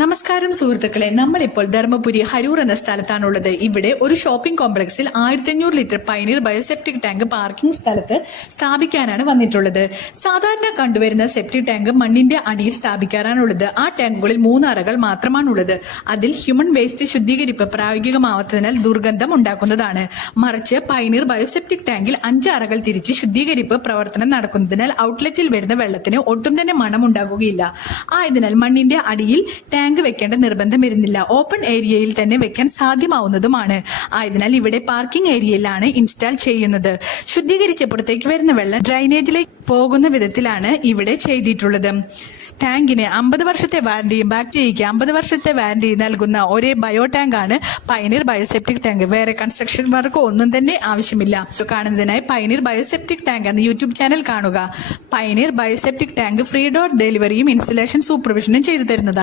നമസ്കാരം സുഹൃത്തുക്കളെ, നമ്മളിപ്പോൾ ധർമ്മപുരി ഹരൂർ എന്ന സ്ഥലത്താണുള്ളത്. ഇവിടെ ഒരു ഷോപ്പിംഗ് കോംപ്ലക്സിൽ 1500 litre Pioneer bioseptic tank parking സ്ഥലത്ത് സ്ഥാപിക്കാനാണ് വന്നിട്ടുള്ളത്. സാധാരണ കണ്ടുവരുന്ന സെപ്റ്റിക് ടാങ്ക് മണ്ണിന്റെ അടിയിൽ സ്ഥാപിക്കാറാണുള്ളത്. ആ ടാങ്കുകളിൽ 3 അറകൾ മാത്രമാണുള്ളത്. അതിൽ ഹ്യൂമൻ വേസ്റ്റ് ശുദ്ധീകരിപ്പ് പ്രായോഗികമാവാത്തതിനാൽ ദുർഗന്ധം ഉണ്ടാക്കുന്നതാണ്. മറിച്ച് പൈനീർ ബയോസെപ്റ്റിക് ടാങ്കിൽ 5 അറകൾ തിരിച്ച് ശുദ്ധീകരിപ്പ് പ്രവർത്തനം നടക്കുന്നതിനാൽ ഔട്ട്ലെറ്റിൽ വരുന്ന വെള്ളത്തിന് ഒട്ടും തന്നെ മണം ഉണ്ടാകുകയില്ല. ആയതിനാൽ മണ്ണിന്റെ അടിയിൽ ടാങ്ക് വെക്കേണ്ട നിർബന്ധം വരുന്നില്ല. ഓപ്പൺ ഏരിയയിൽ തന്നെ വെക്കാൻ സാധ്യമാവുന്നതുമാണ്. ആയതിനാൽ ഇവിടെ പാർക്കിംഗ് ഏരിയയിലാണ് ഇൻസ്റ്റാൾ ചെയ്യുന്നത്. ശുദ്ധീകരിച്ച് പുറത്തേക്ക് വരുന്ന വെള്ളം ഡ്രൈനേജിലേക്ക് പോകുന്ന വിധത്തിലാണ് ഇവിടെ ചെയ്തിട്ടുള്ളത്. ടാങ്കിന് 50 വർഷത്തെ വാറണ്ടിയും ബാക്ടീരിയയ്ക്ക് 50 വർഷത്തെ വാറണ്ടി നൽകുന്ന ഒരേ ബയോ ടാങ്ക് ആണ് പൈനീർ ബയോസെപ്റ്റിക് ടാങ്ക്. വേറെ കൺസ്ട്രക്ഷൻ വർക്കോ ഒന്നും തന്നെ ആവശ്യമില്ല. കാണുന്നതിനായി പൈനീർ ബയോസെപ്റ്റിക് ടാങ്ക് എന്ന യൂട്യൂബ് ചാനൽ കാണുക. Pioneer bioseptic tank free door ഡെലിവറിയും ഇൻസ്റ്റലേഷൻ സൂപ്പർവിഷനും ചെയ്തു തരുന്നതാണ്.